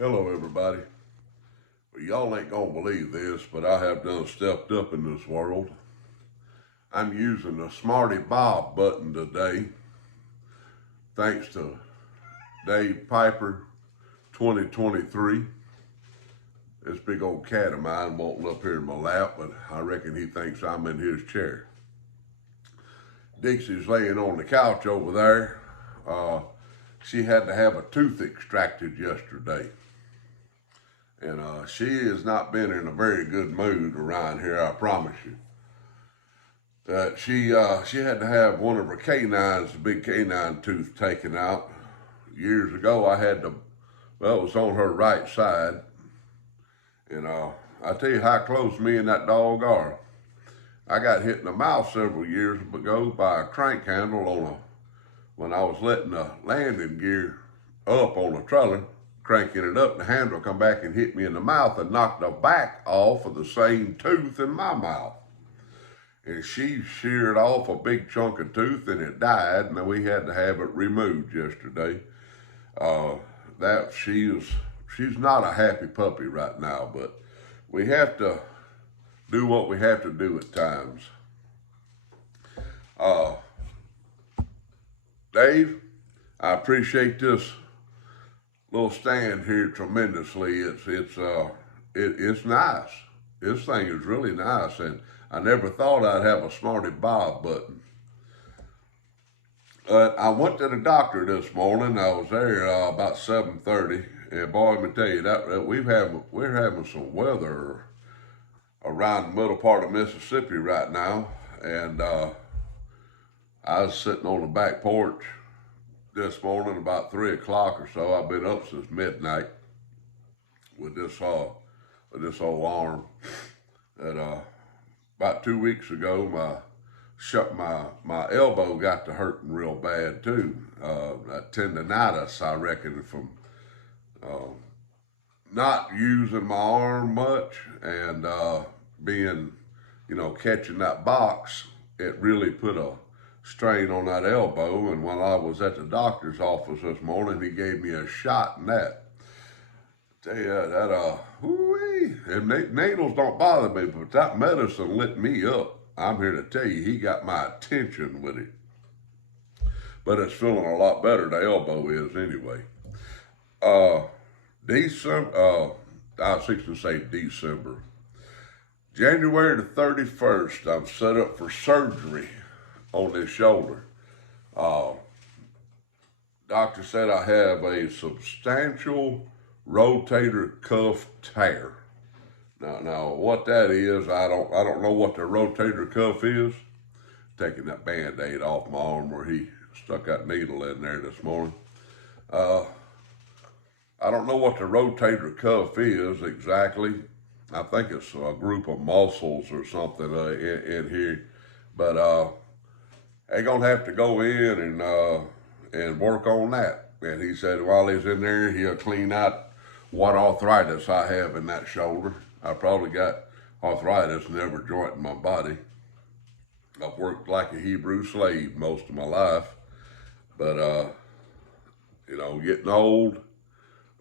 Hello, everybody. Well, y'all ain't gonna believe this, but I have done stepped up in this world. I'm using the Smarty Bob button today, thanks to Dave Piper 2023. This big old cat of mine won't up here in my lap, but I reckon he thinks I'm in his chair. Dixie's laying on the couch over there. She had to have a tooth extracted yesterday. And she has not been in a very good mood around here, I promise you. She had to have one of her canines, a big canine tooth, taken out. Years ago, it was on her right side. And I tell you how close me and that dog are. I got hit in the mouth several years ago by a crank handle when I was letting the landing gear up on a trailer, cranking it up, and the handle come back and hit me in the mouth and knocked the back off of the same tooth in my mouth. And she sheared off a big chunk of tooth and it died, and we had to have it removed yesterday. She's not a happy puppy right now, but we have to do what we have to do at times. Dave, I appreciate this little stand here tremendously. It's nice. This thing is really nice, and I never thought I'd have a Smarty Bob button. I went to the doctor this morning. I was there about 7:30, and boy, let me tell you that we're having some weather around the middle part of Mississippi right now, and I was sitting on the back porch this morning about 3 o'clock or so. I've been up since midnight with this whole arm. And about 2 weeks ago, my elbow got to hurting real bad too. That tendonitis, I reckon, from not using my arm much and being, catching that box, it really put a strain on that elbow. And when I was at the doctor's office this morning, he gave me a shot in that. Tell you that, needles don't bother me, but that medicine lit me up. I'm here to tell you, he got my attention with it. But it's feeling a lot better, the elbow is anyway. I was fixing to say December. January the 31st, I'm set up for surgery on this shoulder. Doctor said I have a substantial rotator cuff tear. Now, what that is, I don't know what the rotator cuff is. Taking that Band-Aid off my arm where he stuck that needle in there this morning. I don't know what the rotator cuff is exactly. I think it's a group of muscles or something in here, but they're gonna have to go in and work on that. And he said while he's in there, he'll clean out what arthritis I have in that shoulder. I probably got arthritis in every joint in my body. I've worked like a Hebrew slave most of my life, but getting old,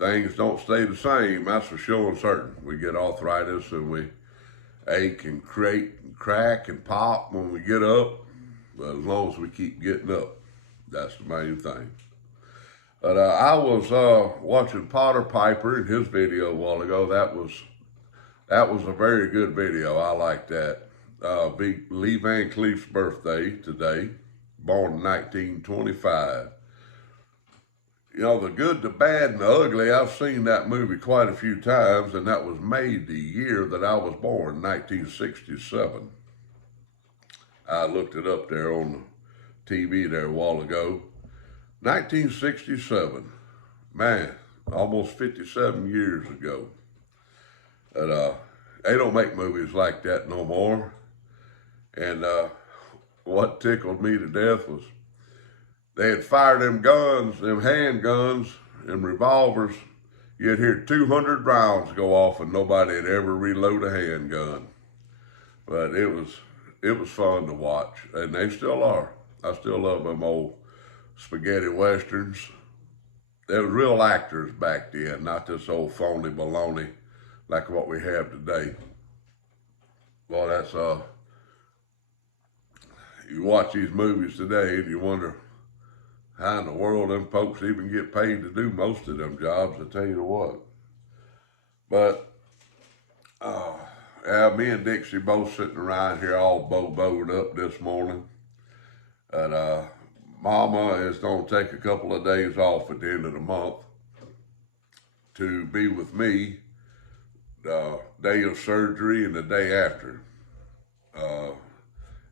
things don't stay the same. That's for sure and certain. We get arthritis and we ache and crack and pop when we get up, but as long as we keep getting up, that's the main thing. But I was watching Potter Piper in his video a while ago. That was a very good video. I like that. Lee Van Cleef's birthday today, born in 1925. The Good, the Bad, and the Ugly, I've seen that movie quite a few times, and that was made the year that I was born, 1967. I looked it up there on the TV there a while ago. 1967. Man, almost 57 years ago. But they don't make movies like that no more. And what tickled me to death was they had fired them guns, them handguns, them revolvers. You'd hear 200 rounds go off and nobody had ever reload a handgun. But it was fun to watch, and they still are. I still love them old spaghetti westerns. There was real actors back then, not this old phony baloney like what we have today. Well, that's you watch these movies today and you wonder how in the world them folks even get paid to do most of them jobs. I tell you what. But yeah, me and Dixie both sitting around here all bow-bowed up this morning. And Mama is going to take a couple of days off at the end of the month to be with me the day of surgery and the day after.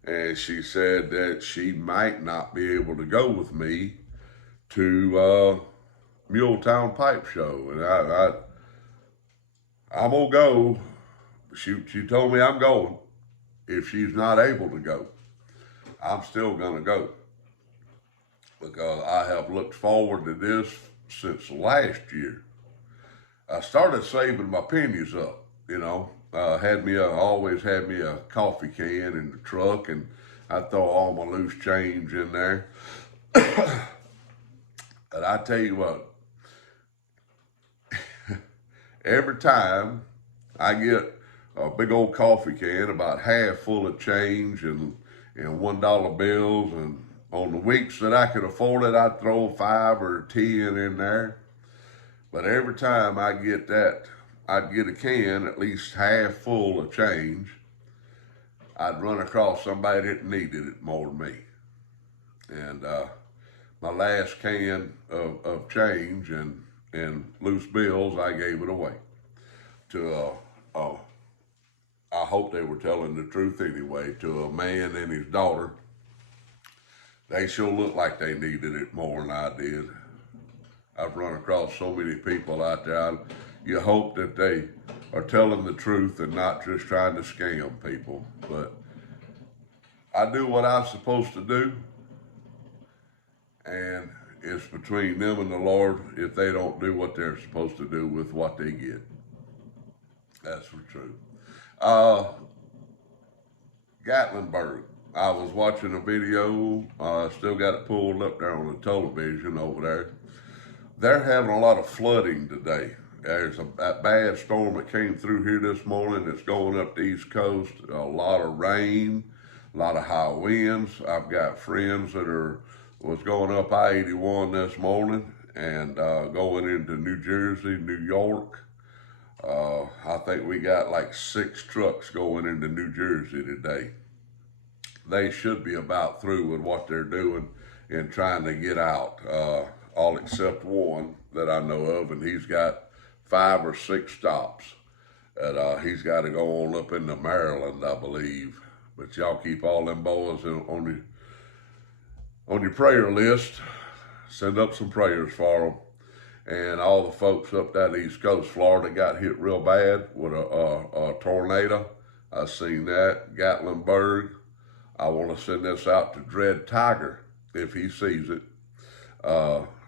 And she said that she might not be able to go with me to Muletown Pipe Show. And I'm going to go. She told me I'm going. If she's not able to go, I'm still going to go. Because I have looked forward to this since last year. I started saving my pennies up, you know. Always had me a coffee can in the truck, and I throw all my loose change in there. And I tell you what, every time I get a big old coffee can, about half full of change and $1 bills, and on the weeks that I could afford it, I'd throw 5 or 10 in there. But every time I get that, I'd get a can at least half full of change. I'd run across somebody that needed it more than me. And my last can of change and loose bills, I gave it away to I hope they were telling the truth anyway, to a man and his daughter. They sure looked like they needed it more than I did. I've run across so many people out there. You hope that they are telling the truth and not just trying to scam people. But I do what I'm supposed to do, and it's between them and the Lord if they don't do what they're supposed to do with what they get. That's for true. Gatlinburg. I was watching a video, still got it pulled up there on the television over there. They're having a lot of flooding today. There's that bad storm that came through here this morning that's going up the East Coast. A lot of rain, a lot of high winds. I've got friends that was going up I-81 this morning and going into New Jersey, New York. I think we got like 6 trucks going into New Jersey today. They should be about through with what they're doing and trying to get out. All except one that I know of, and he's got 5 or 6 stops. And he's got to go on up into Maryland, I believe. But y'all keep all them boys on your prayer list. Send up some prayers for them. And all the folks up that East Coast, Florida, got hit real bad with a tornado. I seen that. Gatlinburg. I want to send this out to Dread Tiger if he sees it.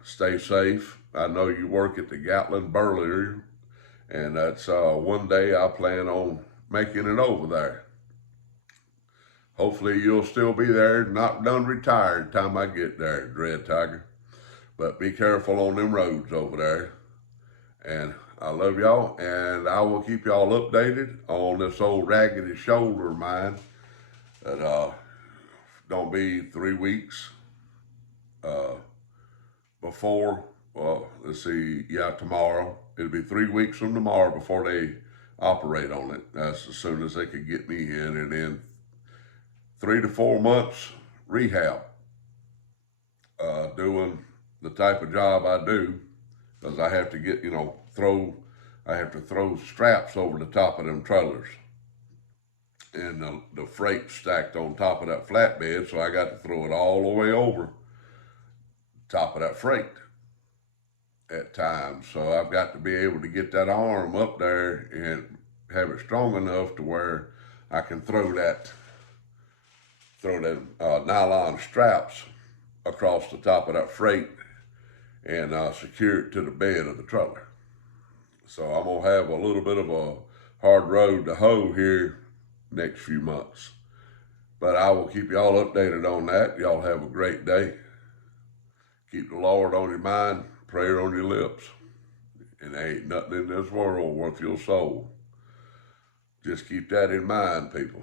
Stay safe. I know you work at the Gatlinburg area, and that's one day I plan on making it over there. Hopefully you'll still be there, not done retired time I get there, Dread Tiger. But be careful on them roads over there. And I love y'all, and I will keep y'all updated on this old raggedy shoulder of mine. That don't be 3 weeks before, well, let's see, tomorrow. It'll be 3 weeks from tomorrow before they operate on it. That's as soon as they could get me in, and then 3 to 4 months rehab, doing the type of job I do, because I have to get, I have to throw straps over the top of them trailers. And the freight stacked on top of that flatbed, so I got to throw it all the way over top of that freight at times. So I've got to be able to get that arm up there and have it strong enough to where I can throw that nylon straps across the top of that freight and secure it to the bed of the trailer. So I'm gonna have a little bit of a hard road to hoe here next few months. But I will keep y'all updated on that. Y'all have a great day. Keep the Lord on your mind. prayer on your lips. And there ain't nothing in this world worth your soul. Just keep that in mind, people.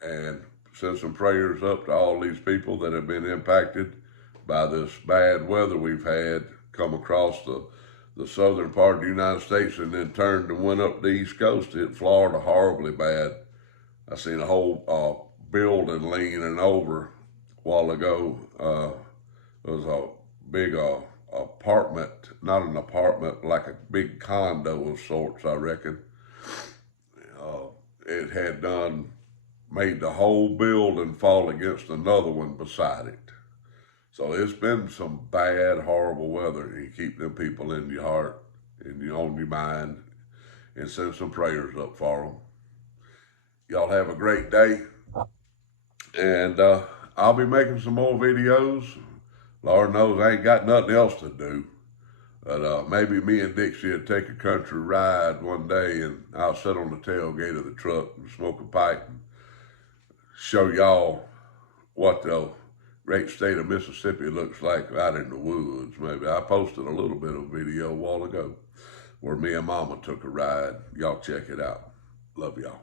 And send some prayers up to all these people that have been impacted by this bad weather we've had come across the southern part of the United States and then turned and went up the East Coast. Hit Florida horribly bad. I seen a whole building leaning over a while ago. It was a big apartment, not an apartment, like a big condo of sorts, I reckon. It had made the whole building fall against another one beside it. So it's been some bad, horrible weather. You keep them people in your heart and on your mind and send some prayers up for them. Y'all have a great day. And I'll be making some more videos. Lord knows I ain't got nothing else to do. But maybe me and Dixie will take a country ride one day and I'll sit on the tailgate of the truck and smoke a pipe and show y'all what the great state of Mississippi looks like out in the woods. Maybe I posted a little bit of video a while ago where me and Mama took a ride. Y'all check it out. Love y'all.